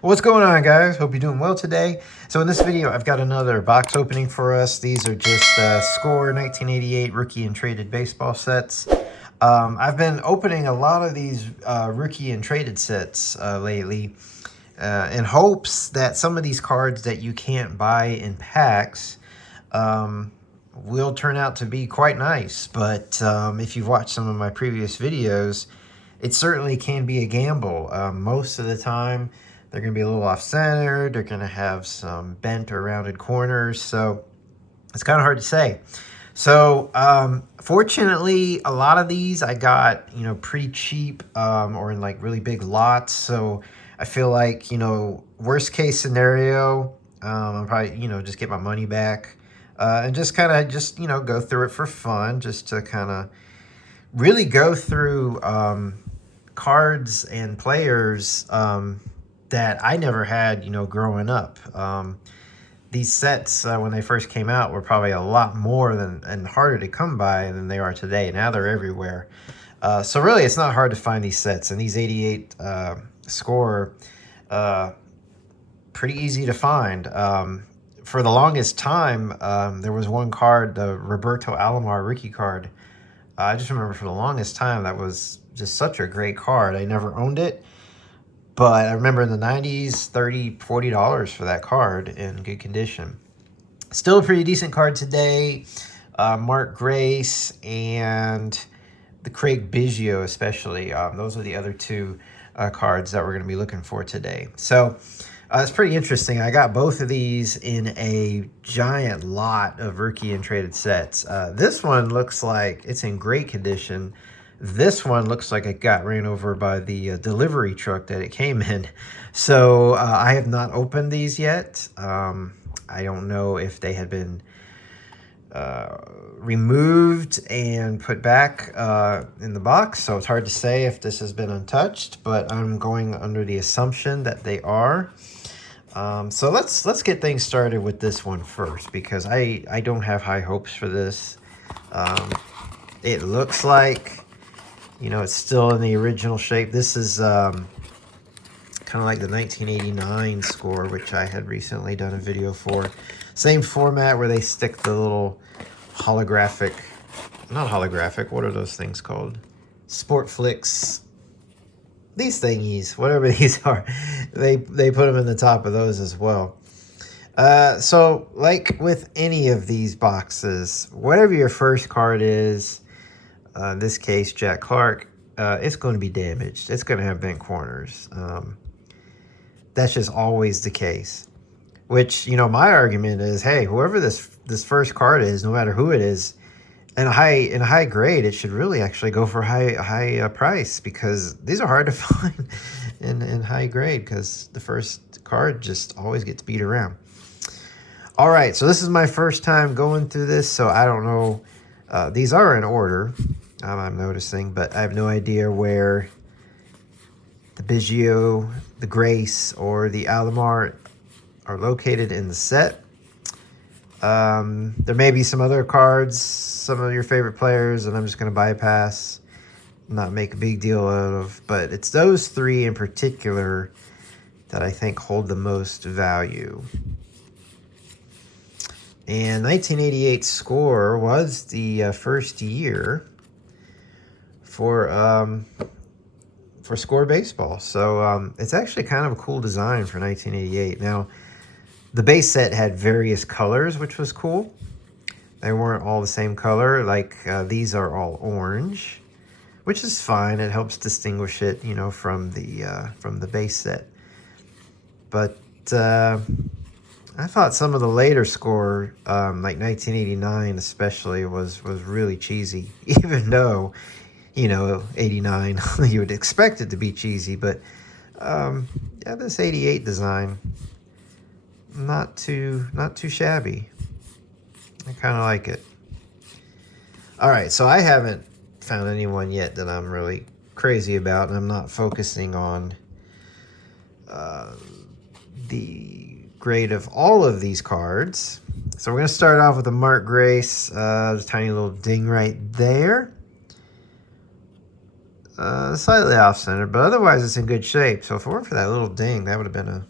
What's going on, guys? Hope you're doing well today. So in this video, I've got another box opening for us. These are just Score 1988 rookie and traded baseball sets. I've been opening a lot of these rookie and traded sets lately in hopes that some of these cards that you can't buy in packs will turn out to be quite nice. But if you've watched some of my previous videos, it certainly can be a gamble. Most of the time, they're going to be a little off-center. They're going to have some bent or rounded corners. So it's kind of hard to say. So fortunately, a lot of these I got, pretty cheap or in like really big lots. So I feel like, worst case scenario, I'll probably, just get my money back and just kind of go through it for fun, just to kind of really go through cards and players that I never had, growing up. These sets, when they first came out, were probably a lot more than and harder to come by than they are today. Now they're everywhere. So really, it's not hard to find these sets. And these 88 Score, pretty easy to find. For the longest time, there was one card, the Roberto Alomar rookie card. I just remember for the longest time, that was just such a great card. I never owned it. But I remember in the 90s, $30, $40 for that card in good condition. Still a pretty decent card today. Mark Grace and the Craig Biggio especially. Those are the other two cards that we're going to be looking for today. So it's pretty interesting. I got both of these in a giant lot of rookie and traded sets. This one looks like it's in great condition. This one looks like it got ran over by the delivery truck that it came in. So I have not opened these yet. I don't know if they had been removed and put back in the box. So it's hard to say if this has been untouched, but I'm going under the assumption that they are. So let's get things started with this one first, because I don't have high hopes for this. It looks like, it's still in the original shape. This is kind of like the 1989 Score, which I had recently done a video for. Same format where they stick the little holographic, not holographic, what are those things called? Sport Flicks. These thingies, whatever these are, they put them in the top of those as well. So like with any of these boxes, whatever your first card is, in this case, Jack Clark, it's going to be damaged. It's going to have bent corners. That's just always the case. Which, my argument is, hey, whoever this first card is, no matter who it is, in a high grade, it should really actually go for high price, because these are hard to find in high grade, because the first card just always gets beat around. All right, so this is my first time going through this, so I don't know. These are in order, I'm noticing, but I have no idea where the Biggio, the Grace, or the Alomar are located in the set. There may be some other cards, some of your favorite players, and I'm just going to bypass, not make a big deal out of, but it's those three in particular that I think hold the most value. And 1988 Score was the first year for Score baseball. So it's actually kind of a cool design for 1988. Now, the base set had various colors, which was cool. They weren't all the same color. Like these are all orange, which is fine. It helps distinguish it, from the base set. But I thought some of the later Score, like 1989 especially, was really cheesy. Even though, 89, you would expect it to be cheesy. But yeah, this 88 design, not too shabby. I kind of like it. All right, so I haven't found anyone yet that I'm really crazy about, and I'm not focusing on the grade of all of these cards. So we're going to start off with the Mark Grace, a tiny little ding right there. slightly off-centered, but otherwise it's in good shape. So if it weren't for that little ding, that would have been a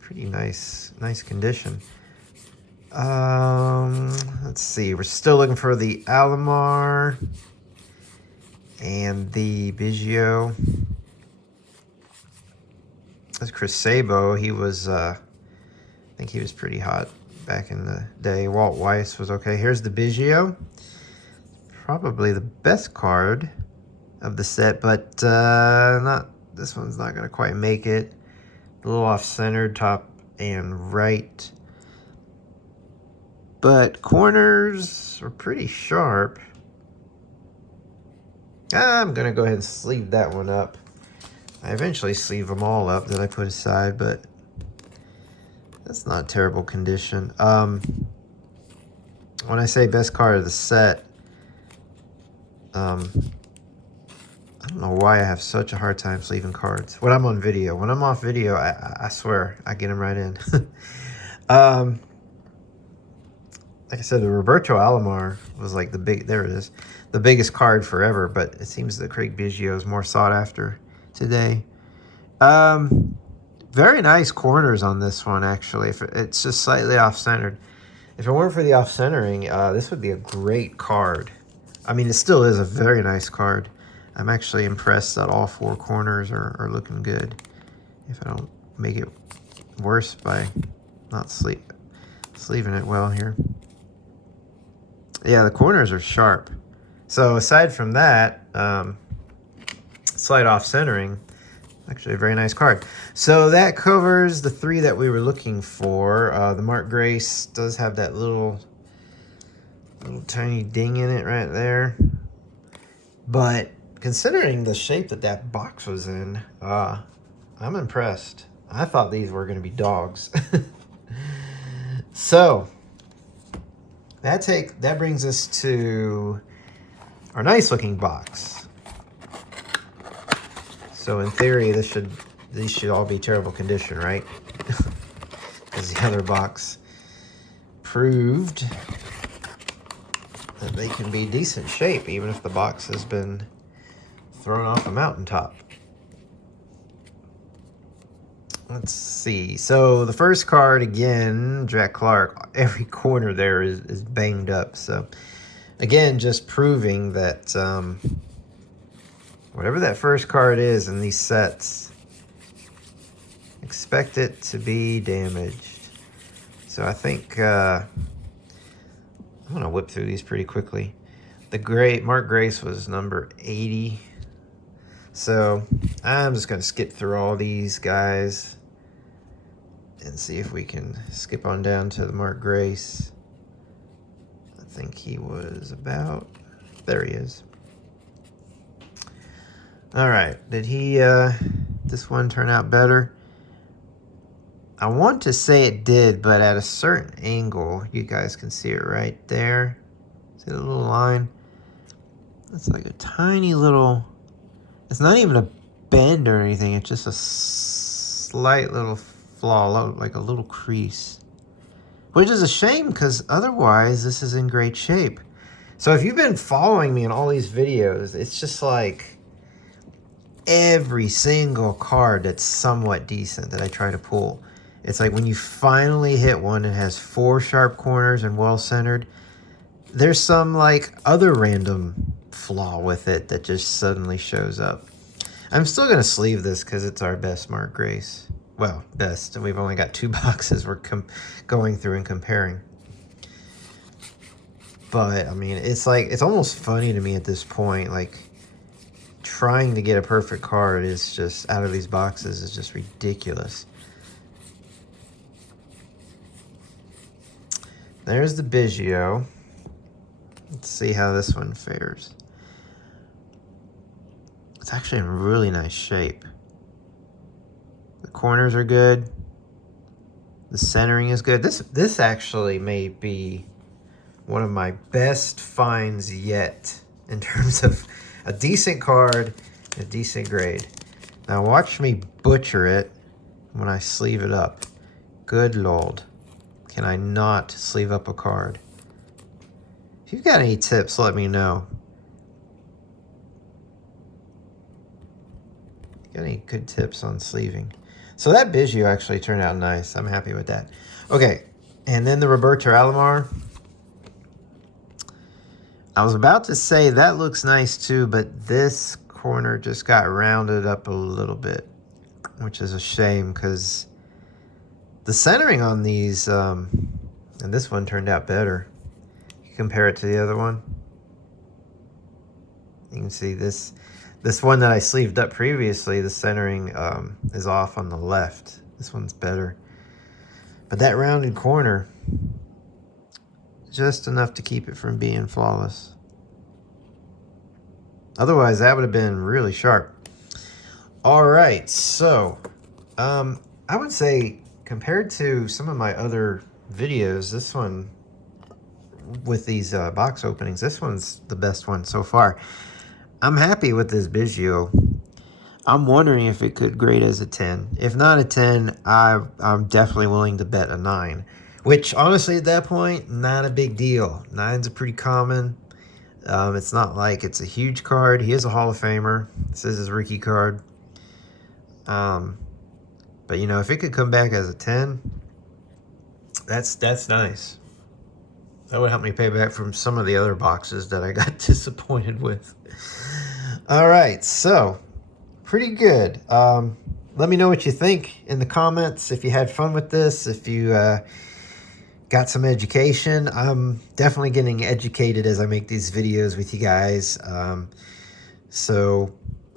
pretty nice condition. Let's see. We're still looking for the Alomar and the Biggio. That's Chris Sabo. He was, I think he was pretty hot back in the day. Walt Weiss was okay. Here's the Biggio. Probably the best card of the set, but not. This one's not going to quite make it. A little off-centered, top and right. But corners are pretty sharp. I'm going to go ahead and sleeve that one up. I eventually sleeve them all up that I put aside, but that's not terrible condition. When I say best card of the set, I don't know why I have such a hard time sleeving cards when I'm on video. When I'm off video, I swear I get them right in. Like I said, the Roberto Alomar was like the biggest card forever, but it seems that Craig Biggio is more sought after today. Very nice corners on this one, actually. If it's just slightly off-centered. If it weren't for the off-centering, this would be a great card. I mean, it still is a very nice card. I'm actually impressed that all four corners are looking good. If I don't make it worse by not sleeving it well here. Yeah, the corners are sharp. So aside from that, slight off-centering, actually a very nice card. So that covers the three that we were looking for. The Mark Grace does have that little tiny ding in it right there. But considering the shape that box was in, I'm impressed. I thought these were going to be dogs. So that brings us to our nice looking box. So in theory, these should all be terrible condition, right? Because the other box proved that they can be decent shape, even if the box has been thrown off a mountaintop. Let's see. So the first card, again, Jack Clark, every corner there is banged up. So again, just proving that whatever that first card is in these sets, expect it to be damaged. So I think I'm going to whip through these pretty quickly. The great Mark Grace was number 80. So I'm just going to skip through all these guys and see if we can skip on down to the Mark Grace. I think he was about... There he is. All right. Did he, this one turn out better? I want to say it did, but at a certain angle, you guys can see it right there. See the little line? It's like a tiny little... It's not even a bend or anything. It's just a slight little flaw, like a little crease. Which is a shame, because otherwise this is in great shape. So if you've been following me in all these videos, it's just like every single card that's somewhat decent that I try to pull. It's like when you finally hit one that has four sharp corners and well-centered, there's some like other random flaw with it that just suddenly shows up. I'm still going to sleeve this because it's our best Mark Grace. Well, best. And we've only got two boxes we're going through and comparing. But, I mean, it's like, it's almost funny to me at this point. Like, trying to get a perfect card is just, out of these boxes, is just ridiculous. There's the Biggio. Let's see how this one fares. It's actually in really nice shape. The corners are good. The centering is good. This actually may be one of my best finds yet in terms of a decent card and a decent grade. Now watch me butcher it when I sleeve it up. Good Lord. Can I not sleeve up a card? If you've got any tips, let me know. Got any good tips on sleeving? So that Biggio actually turned out nice. I'm happy with that. Okay, and then the Roberto Alomar. I was about to say that looks nice too, but this corner just got rounded up a little bit, which is a shame because the centering on these, and this one turned out better. You compare it to the other one. You can see this one that I sleeved up previously, the centering is off on the left. This one's better. But that rounded corner, just enough to keep it from being flawless. Otherwise, that would have been really sharp. All right, so I would say compared to some of my other videos, this one with these box openings, this one's the best one so far. I'm happy with this Biggio. I'm wondering if it could grade as a 10. If not a 10, I'm definitely willing to bet a 9. Which, honestly, at that point, not a big deal. 9's a pretty common. It's not like it's a huge card. He is a Hall of Famer. This is his rookie card. But, you know, if it could come back as a 10, that's nice. That would help me pay back from some of the other boxes that I got disappointed with. All right, so pretty good. Let me know what you think in the comments. If you had fun with this, if you got some education. I'm definitely getting educated as I make these videos with you guys. So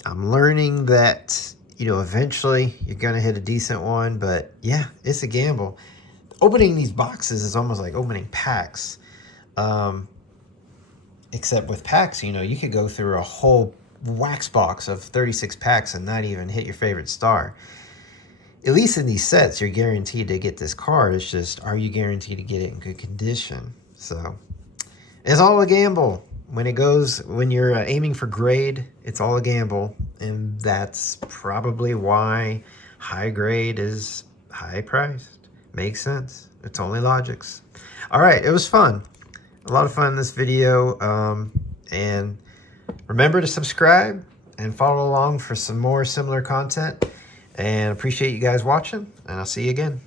I'm learning that, you know, eventually you're going to hit a decent one. But yeah, it's a gamble. Opening these boxes is almost like opening packs. Except with packs, you know, you could go through a whole wax box of 36 packs and not even hit your favorite star. At least in these sets, you're guaranteed to get this card. It's just, are you guaranteed to get it in good condition? So it's all a gamble. When you're aiming for grade, it's all a gamble. And that's probably why high grade is high priced. Makes sense. It's only logics. All right, it was fun. A lot of fun in this video. And remember to subscribe and follow along for some more similar content. And appreciate you guys watching, and I'll see you again.